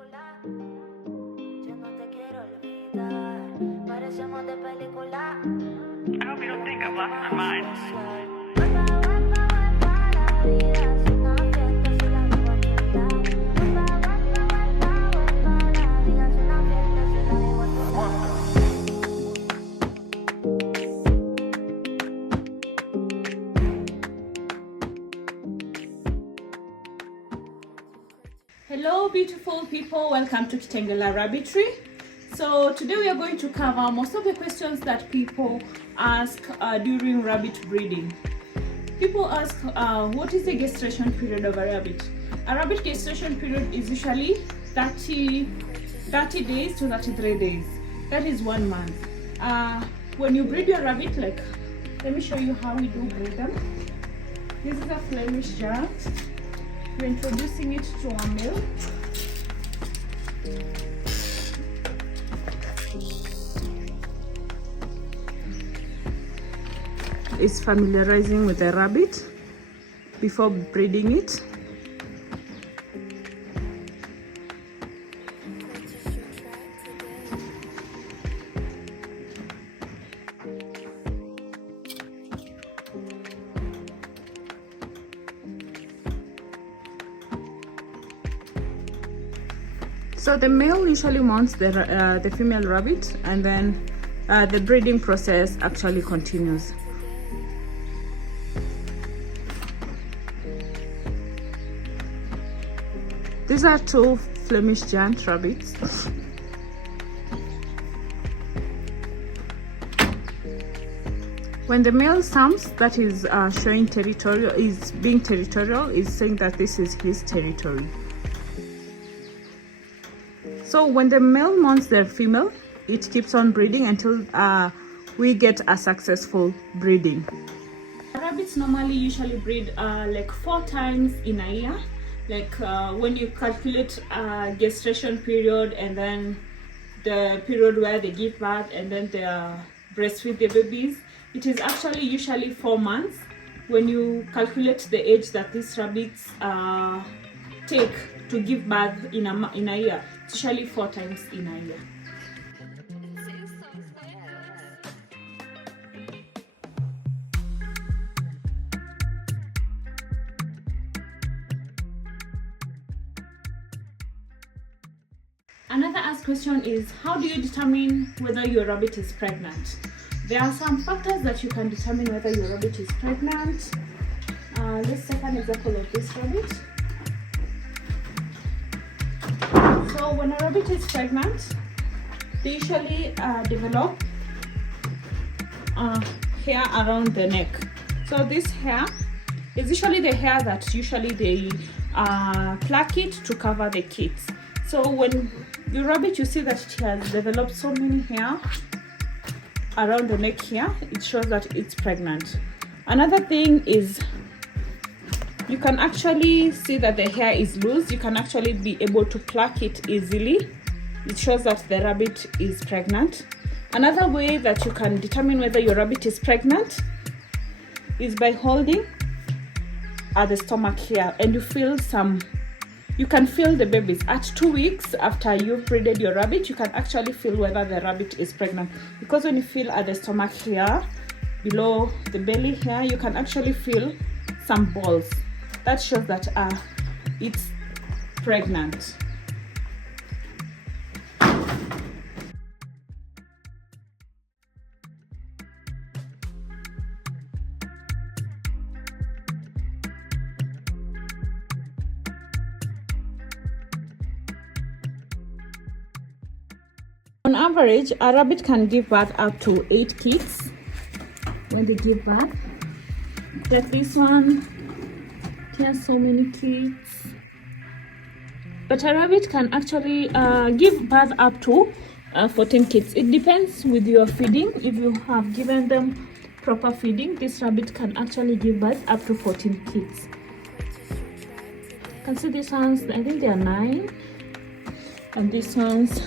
película. Yo no te quiero olvidar. Parecemos de película. I hope you don't think I've lost my mind. Hello beautiful people, welcome to Kitengela Rabbitry. So today we are going to cover most of the questions that people ask during rabbit breeding. People ask what is the gestation period of a rabbit? A rabbit gestation period is usually 30 days to 33 days. That is 1 month. When you breed your rabbit, like, let me show you how we do breed them. This is a Flemish giant. We're introducing it to a male. It's familiarizing with the rabbit before breeding it. So the male usually mounts the female rabbit, and then the breeding process actually continues. These are two Flemish giant rabbits. When the male stamps, that is showing territorial, is being territorial, is saying that this is his territory. So when the male mounts their female, it keeps on breeding until we get a successful breeding. Rabbits normally usually breed like 4 times in a year. Like when you calculate gestation period and then the period where they give birth and then they breastfeed the babies, it is actually usually 4 months when you calculate the age that these rabbits take to give birth in a year. It's usually 4 times in a year. Another asked question is, how do you determine whether your rabbit is pregnant? There are some factors that you can determine whether your rabbit is pregnant. Let's take an example of this rabbit. So when a rabbit is pregnant, they usually develop hair around the neck. So this hair is usually the hair that usually they pluck it to cover the kids. So when your rabbit, you see that it has developed so many hair around the neck here, it shows that it's pregnant. Another thing is, you can actually see that the hair is loose. You can actually be able to pluck it easily. It shows that the rabbit is pregnant. Another way that you can determine whether your rabbit is pregnant is by holding at the stomach here, and you can feel the babies. At 2 weeks after you've breeded your rabbit, you can actually feel whether the rabbit is pregnant, because when you feel at the stomach here, below the belly here, you can actually feel some balls. That shows that it's pregnant. On average, a rabbit can give birth up to 8 kids when they give birth. Like this one, he has so many kids. But a rabbit can actually give birth up to 14 kids. It depends with your feeding. If you have given them proper feeding, this rabbit can actually give birth up to 14 kids. You can see these ones, I think they are 9. And these ones,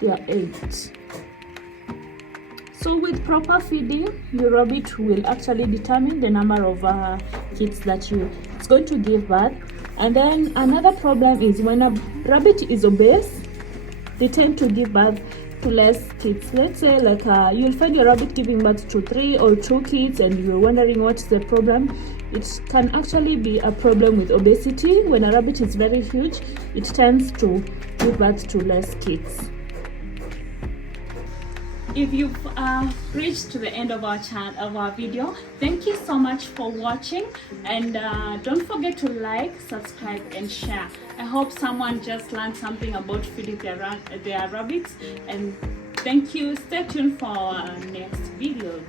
they are 8. So with proper feeding, your rabbit will actually determine the number of kids that it's going to give birth. And then another problem is when a rabbit is obese, they tend to give birth to less kids. Let's say like you'll find your rabbit giving birth to 3 or 2 kids and you're wondering what's the problem. It can actually be a problem with obesity. When a rabbit is very huge, it tends to give birth to less kids. If you've reached to the end of our video, thank you so much for watching, and don't forget to like, subscribe and share. I hope someone just learned something about feeding their rabbits, and thank you. Stay tuned for our next video.